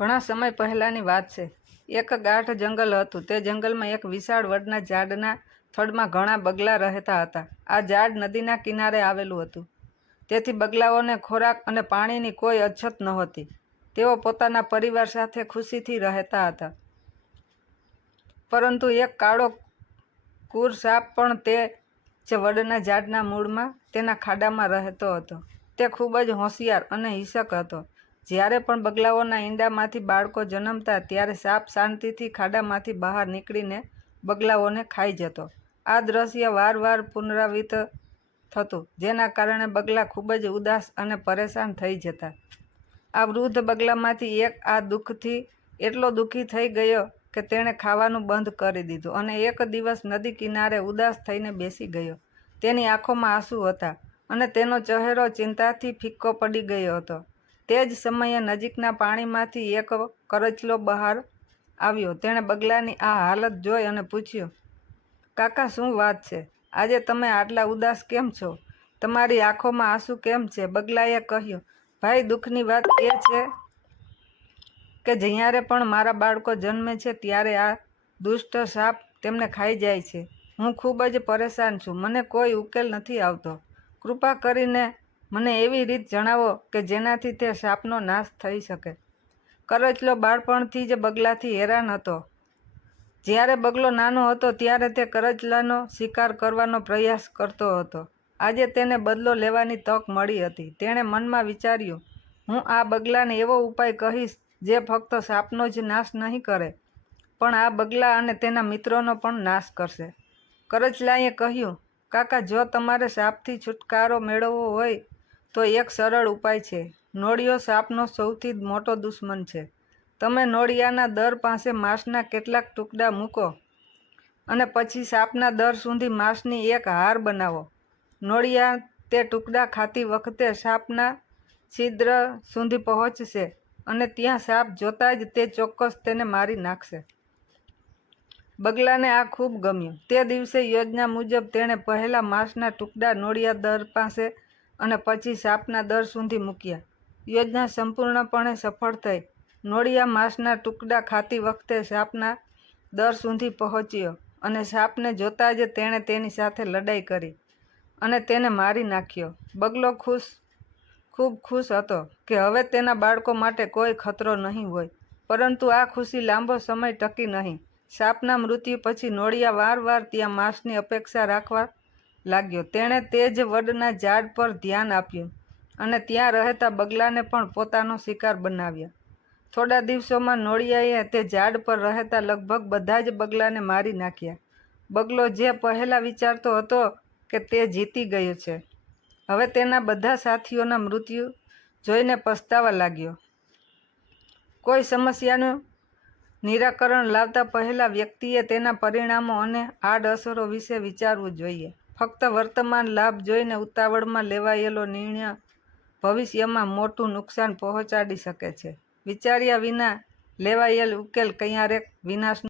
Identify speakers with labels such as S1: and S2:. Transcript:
S1: ઘણા સમય પહેલાંની વાત છે. એક ગાઢ જંગલ હતું. તે જંગલમાં એક વિશાળ વડના ઝાડના થડમાં ઘણા બગલા રહેતા હતા. આ ઝાડ નદીના કિનારે આવેલું હતું. તેથી બગલાઓને ખોરાક અને પાણીની કોઈ અછત નહોતી. તેઓ પોતાના પરિવાર સાથે ખુશીથી રહેતા હતા. પરંતુ એક કાળો કુર સાપ પણ તે જે વડના ઝાડના મૂળમાં તેના ખાડામાં રહેતો હતો. તે ખૂબ જ હોશિયાર અને હિંસક હતો. જ્યારે પણ બગલાઓના ઈંડામાંથી બાળકો જન્મતા ત્યારે સાપ શાંતિથી ખાડામાંથી બહાર નીકળીને બગલાઓને ખાઈ જતો. આ દ્રશ્ય વારવાર પુનરાવિત થતું, જેના કારણે બગલા ખૂબ જ ઉદાસ અને પરેશાન થઈ જતા. આ વૃદ્ધ બગલામાંથી એક આ દુઃખથી એટલો દુઃખી થઈ ગયો કે તેણે ખાવાનું બંધ કરી દીધું અને એક દિવસ નદી કિનારે ઉદાસ થઈને બેસી ગયો. તેની આંખોમાં આંસુ હતા અને તેનો ચહેરો ચિંતાથી ફિક્કો પડી ગયો હતો. તે જ સમયે નજીકના પાણીમાંથી એક કરચલો બહાર આવ્યો. તેણે બગલાની આ હાલત જોઈ અને પૂછ્યું, કાકા, શું વાત છે? આજે તમે આટલા ઉદાસ કેમ છો? તમારી આંખોમાં આંસુ કેમ છે? બગલાએ કહ્યું, ભાઈ, દુઃખની વાત એ છે કે જ્યારે પણ મારા બાળકો જન્મે છે ત્યારે આ દુષ્ટ સાપ તેમને ખાઈ જાય છે. હું ખૂબ જ પરેશાન છું. મને કોઈ ઉકેલ નથી આવતો. કૃપા કરીને મને એવી રીત જણાવો કે જેનાથી તે સાપનો નાશ થઈ શકે. કરચલો બાળપણથી જ બગલાથી હેરાન હતો. જ્યારે બગલો નાનો હતો, ત્યારે તે કરચલાનો શિકાર કરવાનો પ્રયાસ કરતો હતો. આજે તેને બદલો લેવાની તક મળી હતી. તેણે મનમાં વિચાર્યું, હું આ બગલાને એવો ઉપાય કહીશ જે ફક્ત સાપનો જ નાશ નહીં કરે, પણ આ બગલા અને તેના મિત્રોનો પણ નાશ કરશે. કરચલાએ કહ્યું, કાકા, જો તમારે સાપથી છુટકારો મેળવવો હોય તો એક સરળ ઉપાય છે. નોળિયો સાપનો સૌથી મોટો દુશ્મન છે. તમે નોળિયાના દર પાસે માંસના કેટલાક ટુકડા મૂકો અને પછી સાપના દર સુધી માંસની એક હાર બનાવો. નોળિયા તે ટુકડા ખાતી વખતે સાપના છિદ્ર સુધી પહોંચશે અને ત્યાં સાપ જોતાં જ તે ચોક્કસ તેને મારી નાખશે. બગલાને આ ખૂબ ગમ્યું. તે દિવસે યોજના મુજબ તેણે પહેલાં માંસના ટુકડા નોળિયા દર પાસે અને પછી સાપના દર સુધી મૂક્યા. યોજના સંપૂર્ણપણે સફળ થઈ. નોળિયા માંસના ટુકડા ખાતી વખતે સાપના દર સુધી પહોંચ્યો અને સાપને જોતાં જ તેણે તેની સાથે લડાઈ કરી અને તેને મારી નાખ્યો. બગલો ખુશ, ખૂબ ખુશ હતો કે હવે તેના બાળકો માટે કોઈ ખતરો નહીં હોય. પરંતુ આ ખુશી લાંબો સમય ટકી નહીં. સાપના મૃત્યુ પછી નોળિયા વારવાર ત્યાં માંસની અપેક્ષા રાખવા લાગ્યો. તેણે તે જ વડના ઝાડ પર ધ્યાન આપ્યું અને ત્યાં રહેતા બગલાને પણ પોતાનો શિકાર બનાવ્યા. થોડા દિવસોમાં નોળિયાએ તે ઝાડ પર રહેતા લગભગ બધા જ બગલાને મારી નાખ્યા. બગલો જે પહેલાં વિચારતો હતો કે તે જીતી ગયો છે. હવે તેના બધા સાથીઓના મૃત્યુ જોઈને પસ્તાવા લાગ્યો. કોઈ સમસ્યાનું નિરાકરણ લાવતા પહેલાં વ્યક્તિએ તેના પરિણામો અને આડઅસરો વિશે વિચારવું જોઈએ. ફક્ત વર્તમાન લાભ જોઈને ઉતાવળમાં લેવાયેલો નિર્ણય ભવિષ્યમાં મોટું નુકસાન પહોંચાડી શકે છે. વિચાર્યા વિના લેવાયેલ ઉકેલ ક્યારેક વિનાશનું